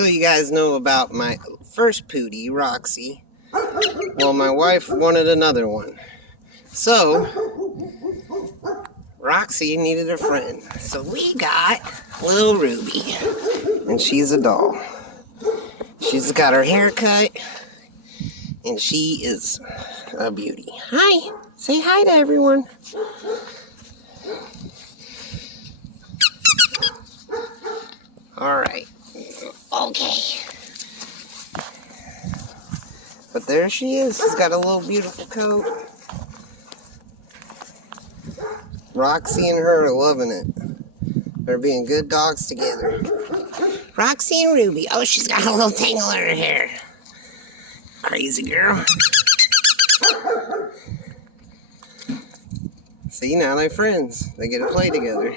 So you guys know about my first Pootie, Roxy. Well, my wife wanted another one. So, Roxy needed a friend. So we got little Ruby. And she's a doll. She's got her hair cut. And she is a beauty. Hi. Say hi to everyone. Alright. Okay. But there she is. She's got a little beautiful coat. Roxy and her are loving it. They're being good dogs together. Roxy and Ruby. Oh, she's got a little tangle in her hair. Crazy girl. See, now they're friends. They get to play together.